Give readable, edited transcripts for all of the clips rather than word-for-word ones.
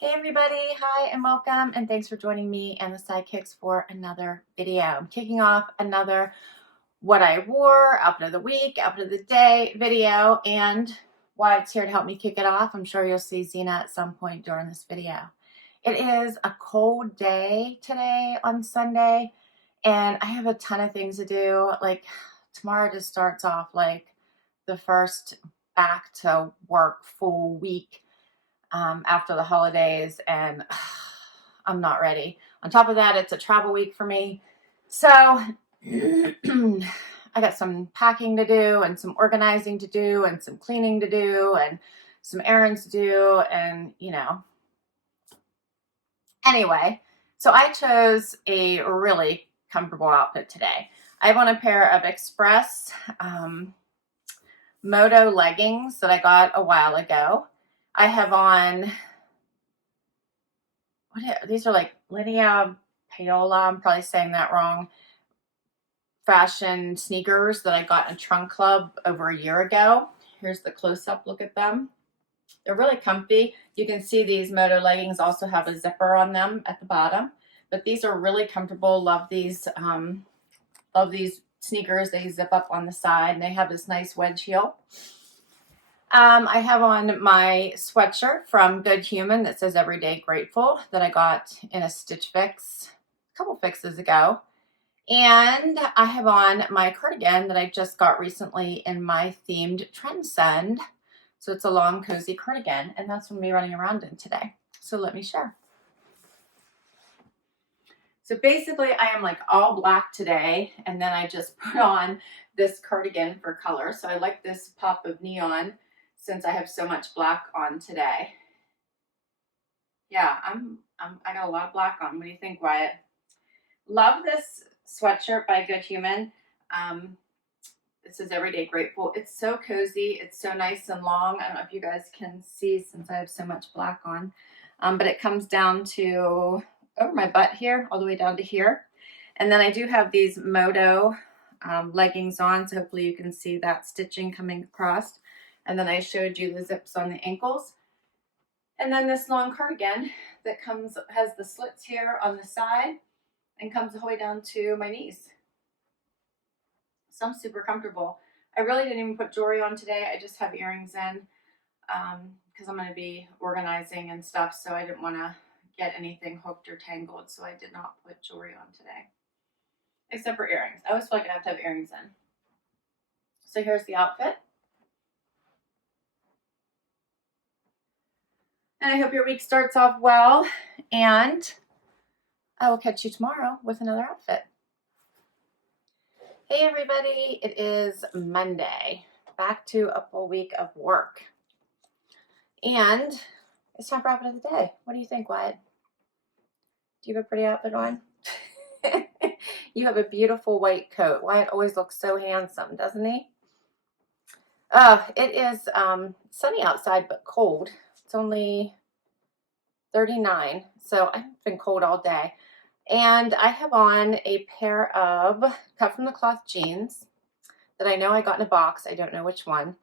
Hey everybody, hi and welcome, and thanks for joining me and the Sidekicks for another video. I'm kicking off another what I wore, outfit of the week, outfit of the day video, and Wyatt's here to help me kick it off. I'm sure you'll see Zena at some point during this video. It is a cold day today on Sunday, and I have a ton of things to do. Like tomorrow just starts off like the first back to work full week after the holidays, and I'm not ready. On top of that, it's a travel week for me. So I got some packing to do and some organizing to do and some cleaning to do and some errands to do, and anyway, so I chose a really comfortable outfit today. I have on a pair of Express Moto leggings that I got a while ago. I have on, these are like Linea, Paolo, I'm probably saying that wrong, fashion sneakers that I got in a trunk club over a year ago. Here's the close-up look at them. They're really comfy. You can see these Moto leggings also have a zipper on them at the bottom, but these are really comfortable. Love these sneakers. They zip up on the side and they have this nice wedge heel. I have on my sweatshirt from hYOUman that says Everyday Grateful that I got in a Stitch Fix a couple fixes ago. And I have on my cardigan that I just got recently in my themed Trendsend. So it's a long, cozy cardigan, and that's what I'm running around in today. So let me share. So basically, I am like all black today, and then I just put on this cardigan for color. So I like this pop of neon since I have so much black on today. Yeah, I got a lot of black on. What do you think, Wyatt? Love this sweatshirt by hYOUman. It says Everyday Grateful. It's so cozy. It's so nice and long. I don't know if you guys can see since I have so much black on. But it comes down to over my butt here, all the way down to here. And then I do have these Moto leggings on, so hopefully you can see that stitching coming across. And then I showed you the zips on the ankles. And then this long cardigan that has the slits here on the side and comes all the way down to my knees. So I'm super comfortable. I really didn't even put jewelry on today. I just have earrings in because I'm going to be organizing and stuff, so I didn't want to get anything hooked or tangled, so I did not put jewelry on today. Except for earrings. I always feel like I have to have earrings in. So here's the outfit. And I hope your week starts off well, and I will catch you tomorrow with another outfit. Hey everybody, it is Monday. Back to a full week of work. And it's time for outfit of the day. What do you think, Wyatt? Do you have a pretty outfit on? You have a beautiful white coat. Wyatt always looks so handsome, doesn't he? It is sunny outside, but cold. It's only 39, so I've been cold all day. And I have on a pair of cut from the cloth jeans that I know I got in a box. I don't know which one.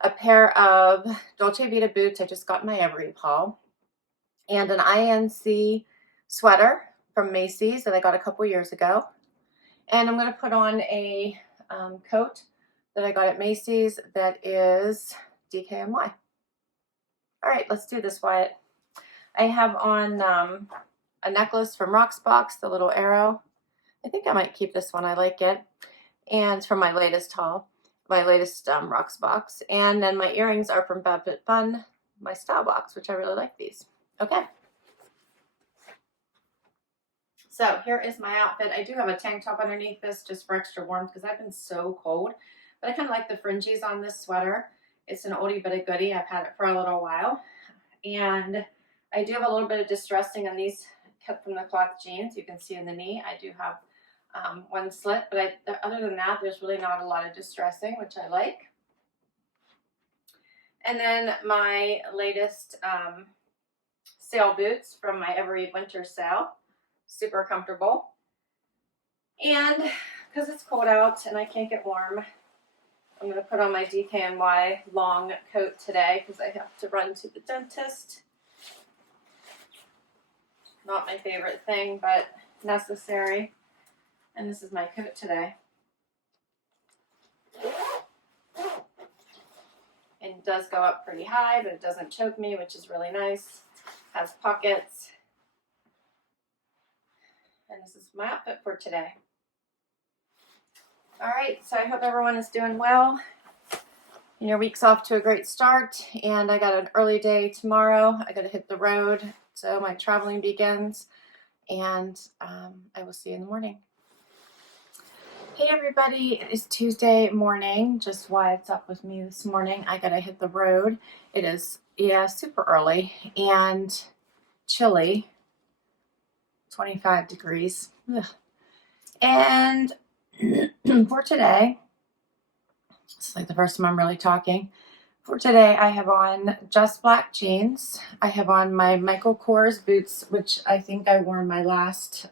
A pair of Dolce Vita boots I just got in my Every haul. And an INC sweater from Macy's that I got a couple years ago. And I'm going to put on a coat that I got at Macy's that is DKNY. All right, let's do this, Wyatt. I have on a necklace from Rocksbox, the little arrow. I think I might keep this one. I like it. And it's from my latest haul, my latest Rocksbox. And then my earrings are from FFF, my style box, which I really like these. Okay. So here is my outfit. I do have a tank top underneath this just for extra warmth because I've been so cold. But I kind of like the fringes on this sweater. It's an oldie but a goodie. I've had it for a little while. And I do have a little bit of distressing on these cut from the cloth jeans. You can see in the knee I do have one slit, but other than that, there's really not a lot of distressing, which I like. And then my latest sale boots from my every winter sale. Super comfortable. And because it's cold out and I can't get warm, I'm going to put on my DKNY long coat today because I have to run to the dentist. Not my favorite thing, but necessary. And this is my coat today. It does go up pretty high, but it doesn't choke me, which is really nice. Has pockets. And this is my outfit for today. All right, so I hope everyone is doing well. Your week's off to a great start, and I got an early day tomorrow. I got to hit the road, so my traveling begins, and I will see you in the morning. Hey everybody, it is Tuesday morning. Just why it's up with me this morning. I got to hit the road. It is, super early and chilly, 25 degrees. Ugh. And for today, it's like the first time I'm really talking. For today, I have on just black jeans. I have on my Michael Kors boots, which I think I wore in my last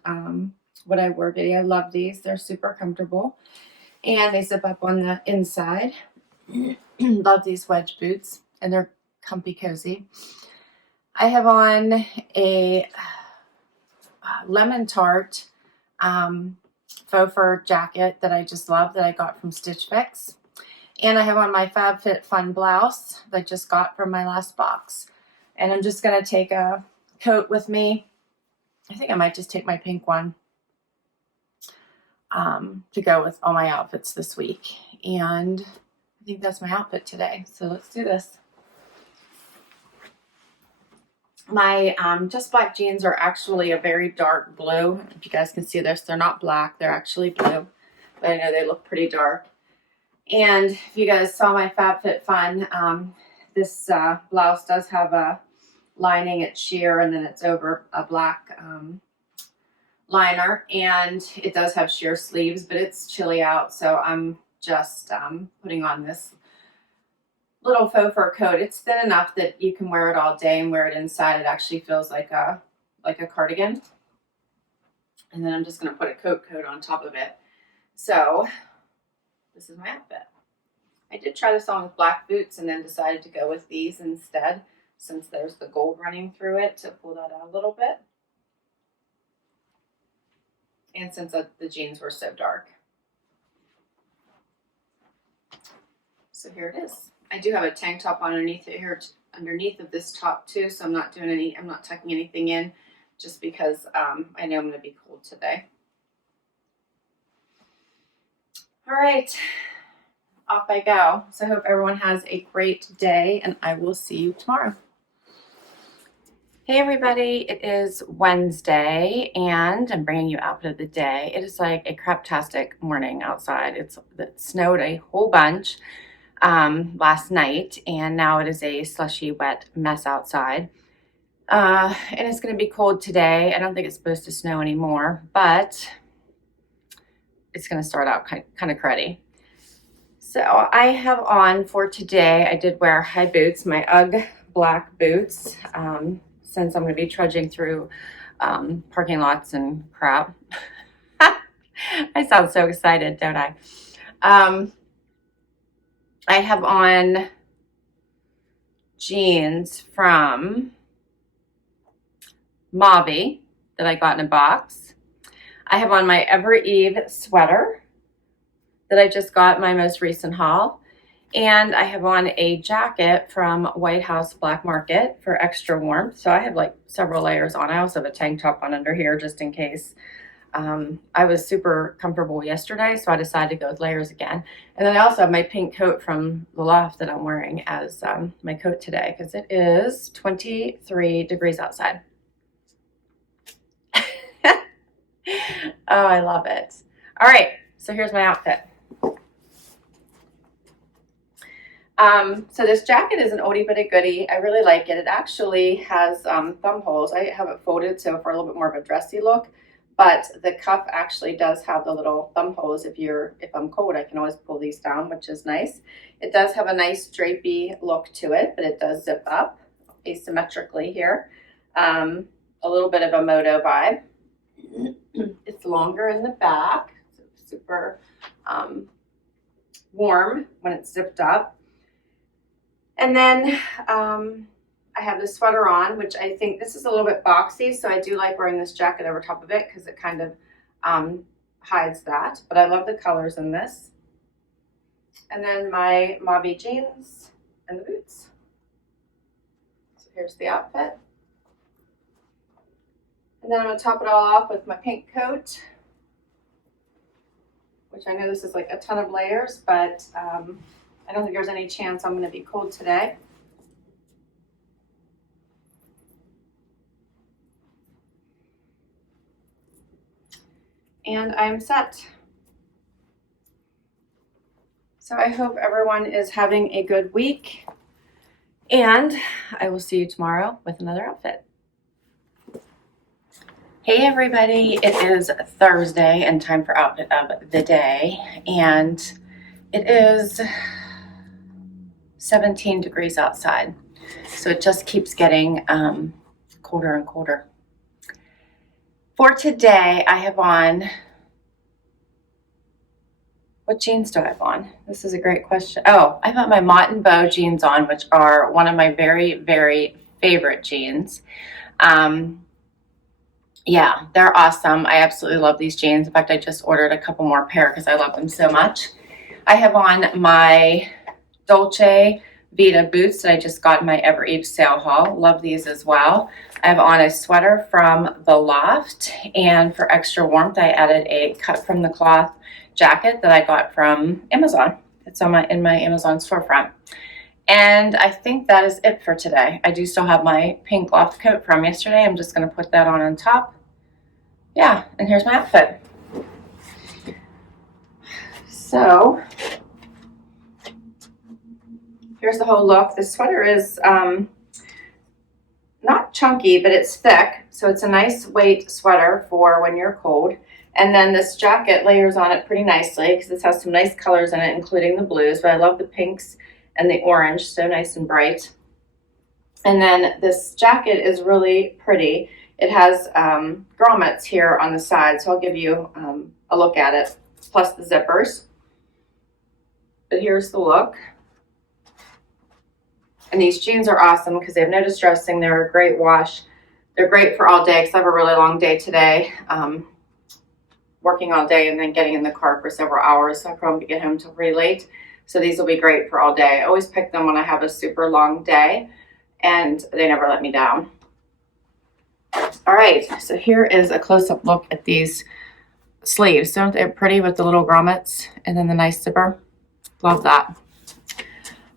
What I Wore video. I love these. They're super comfortable. And they zip up on the inside. Love these wedge boots. And they're comfy cozy. I have on a lemon Tart faux fur jacket that I just love that I got from Stitch Fix. And I have on my FabFitFun blouse that I just got from my last box. And I'm just going to take a coat with me. I think I might just take my pink one to go with all my outfits this week. And I think that's my outfit today. So let's do this. My just black jeans are actually a very dark blue. If you guys can see this, they're not black. They're actually blue. But I know they look pretty dark. And if you guys saw my FabFitFun, this blouse does have a lining. It's sheer, and then it's over a black liner. And it does have sheer sleeves, but it's chilly out. So I'm just putting on this little faux fur coat. It's thin enough that you can wear it all day and wear it inside. It actually feels like a cardigan. And then I'm just going to put a coat on top of it. So this is my outfit. I did try this on with black boots and then decided to go with these instead, since there's the gold running through it to pull that out a little bit. And since the jeans were so dark. So here it is. I do have a tank top underneath it here, underneath of this top too, so I'm not tucking anything in, just because I know I'm going to be cold today. All right, off I go. So I hope everyone has a great day, and I will see you tomorrow. Hey everybody, it is Wednesday, and I'm bringing you outfit of the day. It is like a craptastic morning outside. It snowed a whole bunch last night, and now it is a slushy, wet mess outside. And it's going to be cold today. I don't think it's supposed to snow anymore, but it's going to start out kind of cruddy. So I have on for today, I did wear high boots, my UGG black boots, since I'm going to be trudging through parking lots and crap. I sound so excited, don't I? I have on jeans from Mavi that I got in a box. I have on my Ever Eve sweater that I just got in my most recent haul. And I have on a jacket from White House Black Market for extra warmth. So I have like several layers on. I also have a tank top on under here just in case. I was super comfortable yesterday, so I decided to go with layers again. And then I also have my pink coat from the loft that I'm wearing as my coat today, because it is 23 degrees outside. Oh, I love it. All right, so here's my outfit. So this jacket is an oldie but a goodie. I really like it. It actually has thumb holes. I have it folded so for a little bit more of a dressy look, but the cuff actually does have the little thumb holes. If I'm cold, I can always pull these down, which is nice. It does have a nice drapey look to it, but it does zip up asymmetrically here. A little bit of a moto vibe. It's longer in the back, super warm when it's zipped up. And then I have this sweater on, which I think this is a little bit boxy, so I do like wearing this jacket over top of it because it kind of hides that. But I love the colors in this. And then my Mavi jeans and the boots. So here's the outfit. And then I'm going to top it all off with my pink coat, which I know this is like a ton of layers, but I don't think there's any chance I'm going to be cold today. And I'm set. So I hope everyone is having a good week, and I will see you tomorrow with another outfit. Hey everybody, it is Thursday and time for outfit of the day, and it is 17 degrees outside, so it just keeps getting colder and colder. For today, I have on, what jeans do I have on? This is a great question. Oh, I have my Mott and Bow jeans on, which are one of my very, very favorite jeans. Yeah, they're awesome. I absolutely love these jeans. In fact, I just ordered a couple more pair because I love them so much. I have on my Dolce Vita boots that I just got in my Ever Eve sale haul. Love these as well. I have on a sweater from The Loft, and for extra warmth, I added a cut from the cloth jacket that I got from Amazon. It's on in my Amazon storefront. And I think that is it for today. I do still have my pink loft coat from yesterday. I'm just going to put that on top. Yeah, and here's my outfit. So here's the whole look. The sweater is not chunky, but it's thick. So it's a nice weight sweater for when you're cold. And then this jacket layers on it pretty nicely because this has some nice colors in it, including the blues. But I love the pinks and the orange, so nice and bright. And then this jacket is really pretty. It has grommets here on the side, so I'll give you a look at it, plus the zippers. But here's the look. And these jeans are awesome because they have no distressing. They're a great wash. They're great for all day because I have a really long day today, working all day and then getting in the car for several hours, so I probably won't get home till pretty late. So these will be great for all day. I always pick them when I have a super long day, and they never let me down. All right, so here is a close-up look at these sleeves. Don't they pretty with the little grommets and then the nice zipper? Love that.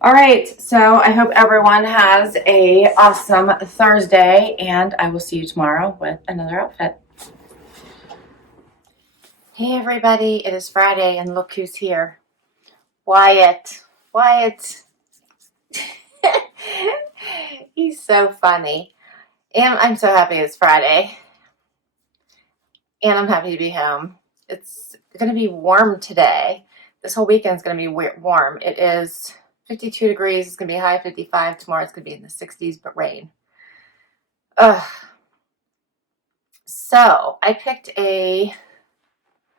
All right, so I hope everyone has a awesome Thursday, and I will see you tomorrow with another outfit. Hey everybody, it is Friday, and look who's here. Wyatt. He's so funny. And I'm so happy it's Friday. And I'm happy to be home. It's going to be warm today. This whole weekend is going to be warm. It is 52 degrees. It's going to be high 55. Tomorrow it's going to be in the 60s, but rain. So I picked a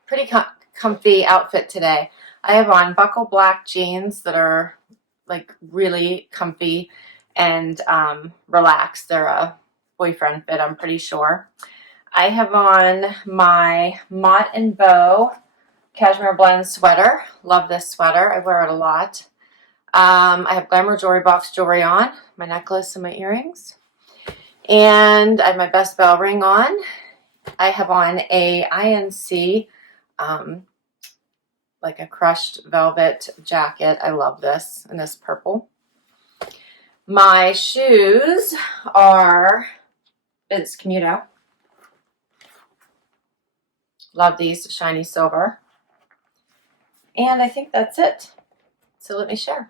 pretty comfy outfit today. I have on buckle black jeans that are like really comfy and relaxed. They're a boyfriend fit, I'm pretty sure. I have on my Mott and Bow cashmere blend sweater. Love this sweater. I wear it a lot. I have Glamour Jewelry Box jewelry on, my necklace and my earrings. And I have my Best Bell ring on. I have on a INC like a crushed velvet jacket. I love this, and this purple. My shoes are, it's Camuto. Love these, shiny silver. And I think that's it. So let me share.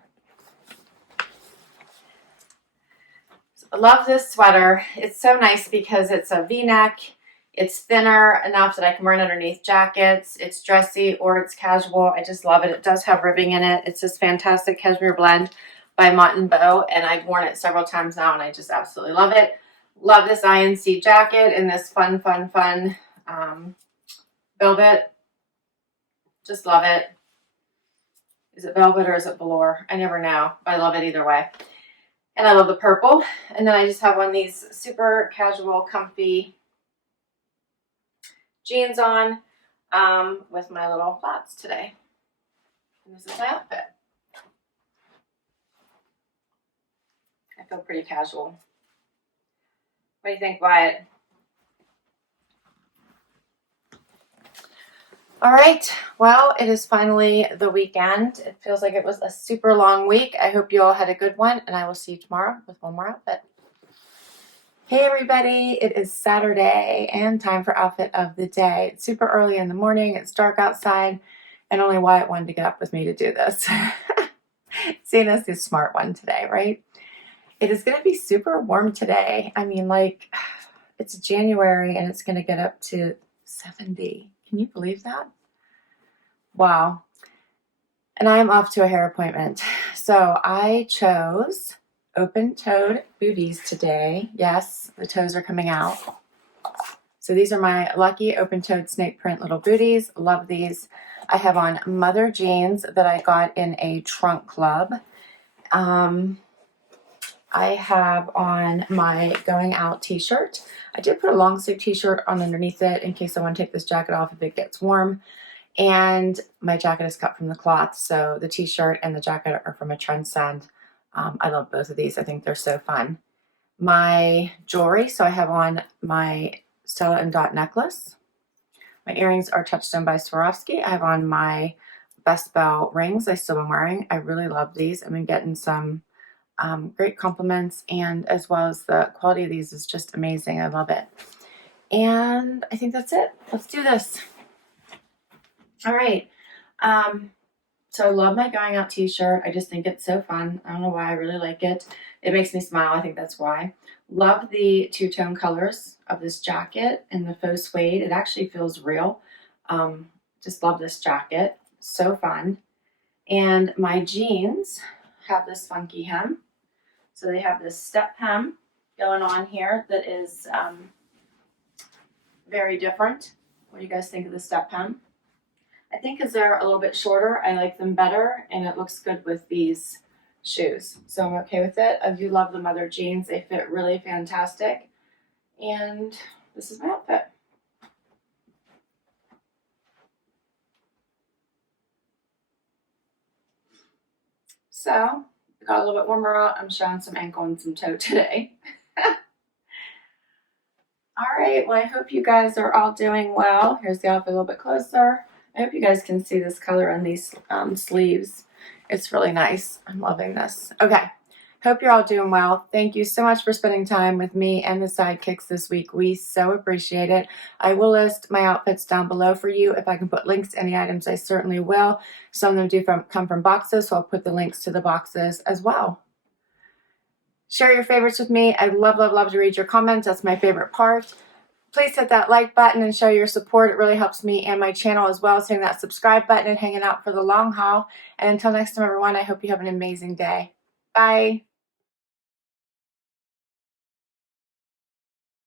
So I love this sweater. It's so nice because it's a V-neck. It's thinner enough that I can wear it underneath jackets. It's dressy or it's casual. I just love it. It does have ribbing in it. It's this fantastic cashmere blend by Mott and Bow, and I've worn it several times now, and I just absolutely love it. Love this INC jacket in this fun velvet. Just love it. Is it velvet or is it velour? I never know. I love it either way. And I love the purple. And then I just have one of these super casual, comfy jeans on with my little flats today. And this is my outfit. I feel pretty casual. What do you think, Wyatt? All right, well, it is finally the weekend. It feels like it was a super long week. I hope you all had a good one, and I will see you tomorrow with one more outfit. Hey everybody, it is Saturday and time for outfit of the day. It's super early in the morning, it's dark outside, and only Wyatt wanted to get up with me to do this. Seeing us the smart one today, right? It is going to be super warm today. I mean, like, it's January and it's going to get up to 70. Can you believe that? Wow. And I am off to a hair appointment. So I chose open-toed booties today. Yes, the toes are coming out. So these are my lucky open-toed snake print little booties. Love these. I have on mother jeans that I got in a trunk club. I have on my going out t-shirt. I did put a long sleeve t-shirt on underneath it in case I want to take this jacket off if it gets warm. And my jacket is cut from the cloth, so the t-shirt and the jacket are from a Trendsend. I love both of these. I think they're so fun. My jewelry, so I have on my Stella and Dot necklace. My earrings are Touchstone by Swarovski. I have on my Best Bell rings I still am wearing. I really love these. I've been getting some great compliments, and as well as the quality of these is just amazing. I love it. And I think that's it. Let's do this. All right. So I love my going out t-shirt. I just think it's so fun. I don't know why, I really like it. It makes me smile. I think that's why. Love the two-tone colors of this jacket and the faux suede. It actually feels real. Just love this jacket. So fun. And my jeans have this funky hem. So they have this step hem going on here that is very different. What do you guys think of the step hem? I think because they're a little bit shorter, I like them better, and it looks good with these shoes. So I'm okay with it. I do love the mother jeans. They fit really fantastic. And this is my outfit. So it got a little bit warmer out. I'm showing some ankle and some toe today. All right, well, I hope you guys are all doing well. Here's the outfit a little bit closer. I hope you guys can see this color on these sleeves. It's really nice. I'm loving this. Okay, hope you're all doing well. Thank you so much for spending time with me and the sidekicks this week. We so appreciate it. I will list my outfits down below for you. If I can put links to any items, I certainly will. Some of them do come from boxes, so I'll put the links to the boxes as well. Share your favorites with me. I love, love, love to read your comments. That's my favorite part. Please hit that like button and show your support. It really helps me and my channel as well. Hitting that subscribe button and hanging out for the long haul. And until next time, everyone, I hope you have an amazing day. Bye.